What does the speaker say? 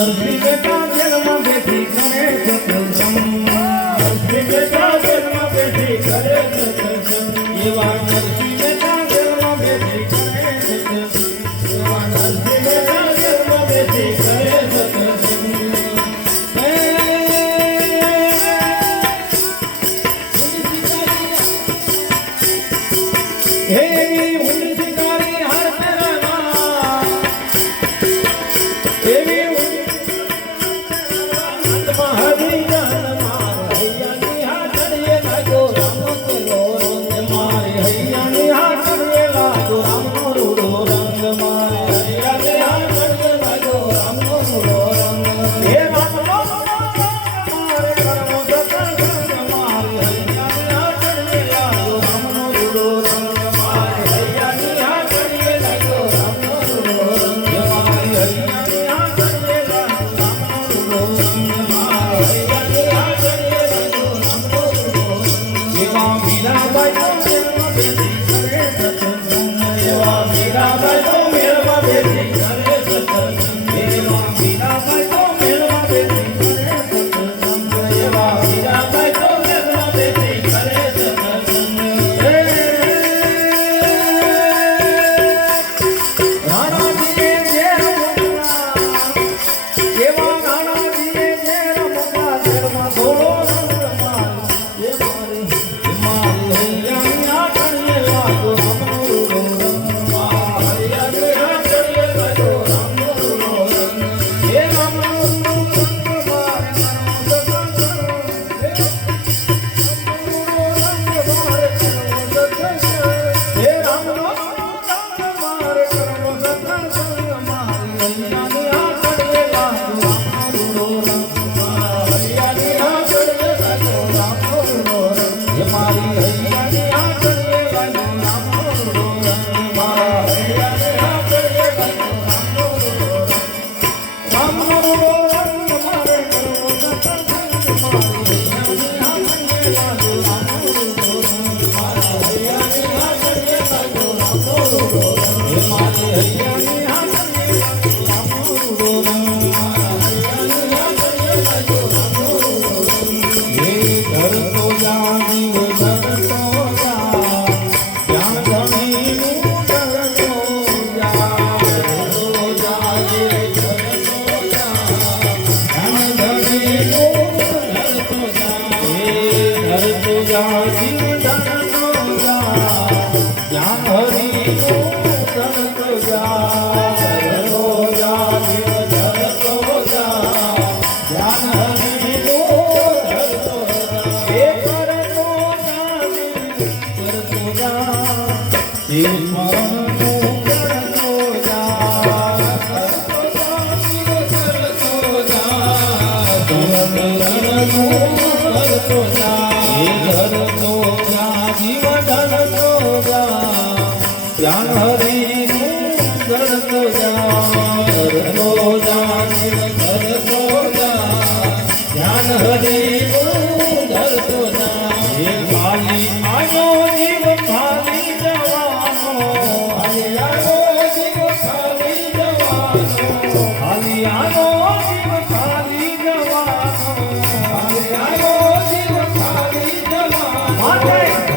નરસિંહ બેટા જેલમાં બેઠી કરે સત્સંગ, નરસિંહ બેટા જેલમાં બેઠી કરે સત્સંગ, એવા નરસિંહ બેટા જેલમાં બેઠી કરે સત્સંગ, એવા નરસિંહ બેટા જેલમાં બેઠી કરે સત્સંગ. હે ઉની શિકારી હર તેરા નામ, એવી હરી જન માર હૈયાની હાથડીએ લાગો રામ કેરો રંગ, મારી હૈયાની હાથડીએ લાગો રામનો રૂડો રંગ, મારી હૈયાની હાથડીએ લાગો રામનો રૂડો રંગ. હે રામનો મારે કરમો સત્સંગ, મારી હૈયાની હાથડીએ લાગો રામનો રૂડો રંગ, મારી હૈયાની હાથડીએ લાગો રામનો રૂડો રંગ, મારી હૈયાની હાથડીએ લાગો રામનો રૂડો રંગ. મીરાબાઈ તો મેળમાં બેઠી કરે સત્સંગ, એવા મીરાબાઈ તો મેળમાં બેઠી કરે સત્સંગ, એવા મીરાબાઈ તો મેળમાં બેઠી કરે સત્સંગ, એવા મીરાબાઈ તો મેળમાં બેઠી કરે સત્સંગ. રાણાજીએ ઝેર મૂકવા, એવા રાણાજીએ ઝેર મૂકવા, ઝેરમાં ઘોડો રંગ માર, એ મારી હૈયાની હાથડીએ લાગો રામનો રૂડો રંગ, હૈયાની હાથડીએ લાગો રામનો રૂડો રંગ. હે રામનો રૂડો રંગ મારે કરવો સત્સંગ, હે રામનો રૂડો રંગ મારે કરવો સત્સંગ, મારી હૈયાની હાથડીએ લાગો રામનો રૂડો રંગ, હૈયાની હાથડીએ લાગો રામનો રૂડો રંગ, મારી હૈયાની હાથડીએ લાગો રામનો રૂડો રંગ, મારી હૈયાની હાથડીએ લાગો રામનો રૂડો રંગ, રામનો રૂડો રંગ મારે કરવો સત્સંગ, મારી હૈયાની હાથડીએ લાગો રામનો રૂડો રંગ, મારી હૈયાની હાથડીએ લાગો રામનો રૂડો રંગ, મારી હૈયાની હાથડીએ લાગો રામનો રૂડો રંગ, મારી હૈયાની હાથડીએ લાગો રામનો રૂડો રંગ. હે ધરતો જા જીવ ધરતો જા, ધ્યાન ધણીનું ધરતો જા, ધરતો જા જીવ ધરતો જા, ધ્યાન ધણીનું ધરતો જા. હે ધરતો જા જીવ ધરતો જા, ધ્યાન હરીનું ધરતો જા, ધરતો જા જીવ ધરતો જા, ધ્યાન ધરતો જા જીવ ધરતો જા ધ્યાન હરિનું ધરતો જા ધરતો જા જીવ ધરતો જા ધ્યાન હરિનું ધરતો જા હે ખાલી આયો જીવ ખાલી જવાનો ખાલી આયો જીવ ખાલી જવાનો ખાલી આયો જીવ ખાલી જવાનો ખાલી આયો જીવ ખાલી જવાનો